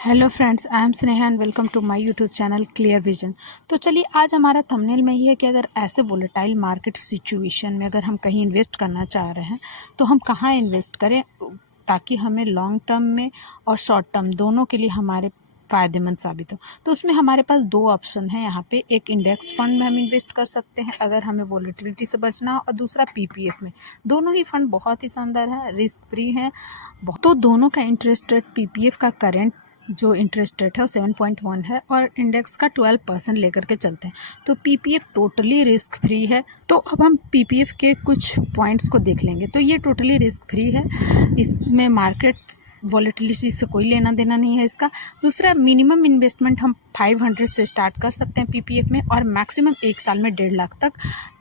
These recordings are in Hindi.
Hello friends, I am Sneha and welcome to my YouTube channel clear vision. तो चलिए, आज हमारा थंबनेल में ही है कि अगर ऐसे वोलेटाइल मार्केट सिचुएशन में अगर हम कहीं इन्वेस्ट करना चाह रहे हैं तो हम कहाँ इन्वेस्ट करें ताकि हमें लॉन्ग टर्म में और शॉर्ट टर्म दोनों के लिए हमारे फ़ायदेमंद साबित हो। तो उसमें हमारे पास दो ऑप्शन है यहाँ पे। एक इंडेक्स फंड में हम इन्वेस्ट कर सकते हैं अगर हमें वॉलेटिलिटी से बचना हो, और दूसरा पीपीएफ में। दोनों ही फंड बहुत ही शानदार है, रिस्क फ्री है। तो दोनों का इंटरेस्ट रेट, पीपीएफ का करेंट जो इंटरेस्ट रेट है वो 7.1 है और इंडेक्स का 12% लेकर के चलते हैं। तो पीपीएफ टोटली रिस्क फ्री है। तो अब हम पीपीएफ के कुछ पॉइंट्स को देख लेंगे। तो ये टोटली रिस्क फ्री है, इसमें मार्केट वॉलेटिलिटी से कोई लेना देना नहीं है इसका। दूसरा, मिनिमम इन्वेस्टमेंट हम 500 से स्टार्ट कर सकते हैं पीपीएफ में, और मैक्सिमम 1 साल में 1.5 लाख तक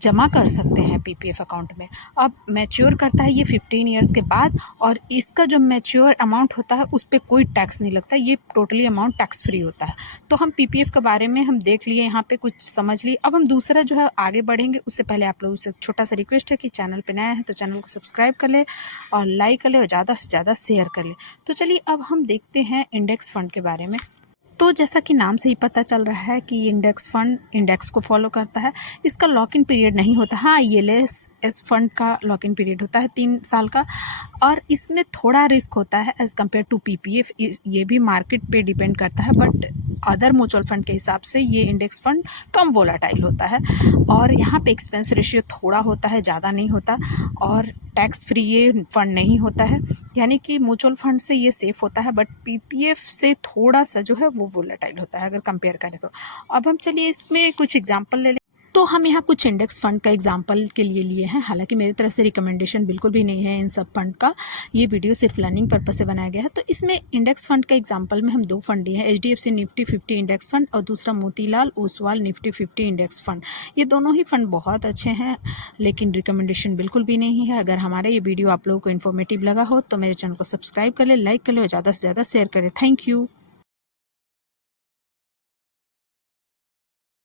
जमा कर सकते हैं पीपीएफ अकाउंट में। अब मैच्योर करता है ये 15 ईयर्स के बाद, और इसका जो मैच्योर अमाउंट होता है उस पर कोई टैक्स नहीं लगता, ये टोटली अमाउंट टैक्स फ्री होता है। तो हम पीपीएफ के बारे में हम देख लिए, यहाँ पे कुछ समझ लिए। अब हम दूसरा जो है आगे बढ़ेंगे, उससे पहले आप लोगों से छोटा सा रिक्वेस्ट है कि चैनल पर नया है तो चैनल को सब्सक्राइब कर ले और लाइक कर ले और ज़्यादा से ज़्यादा शेयर कर ले। तो चलिए, अब हम देखते हैं इंडेक्स फंड के बारे में। तो जैसा कि नाम से ही पता चल रहा है कि इंडेक्स फंड इंडेक्स को फॉलो करता है। इसका लॉक इन पीरियड नहीं होता। हाँ, ईएलएस फंड का लॉक इन पीरियड होता है 3 साल का, और इसमें थोड़ा रिस्क होता है एज़ कम्पेयर टू पीपीएफ। ये भी मार्केट पे डिपेंड करता है, बट अदर म्यूचुअल फंड के हिसाब से ये इंडेक्स फंड कम वोलाटाइल होता है। और यहाँ पे एक्सपेंस रेशियो थोड़ा होता है, ज़्यादा नहीं होता, और टैक्स फ्री ये फंड नहीं होता है। यानी कि म्यूचुअल फंड से ये सेफ़ होता है, बट पीपीएफ से थोड़ा सा जो है वो वोलेटाइल होता है अगर कंपेयर करें तो। अब हम चलिए इसमें कुछ एग्जांपल ले लें। तो हम यहाँ कुछ इंडेक्स फंड का एग्जांपल के लिए लिए हैं। हालांकि मेरी तरफ से रिकमेंडेशन बिल्कुल भी नहीं है इन सब फंड का, ये वीडियो सिर्फ लर्निंग पर्पस से बनाया गया है। तो इसमें इंडेक्स फंड का एग्जांपल में हम 2 फंड दिए हैं, एचडीएफसी निफ्टी 50 इंडेक्स फंड और दूसरा Motilal Oswal Nifty 50 index fund. ये दोनों ही फंड बहुत अच्छे हैं, लेकिन रिकमेंडेशन बिल्कुल भी नहीं है। अगर हमारा ये वीडियो आप लोगों को इन्फॉर्मेटिव लगा हो तो मेरे चैनल को सब्सक्राइब कर ले, लाइक कर ले और ज़्यादा से ज़्यादा शेयर करें। Thank you.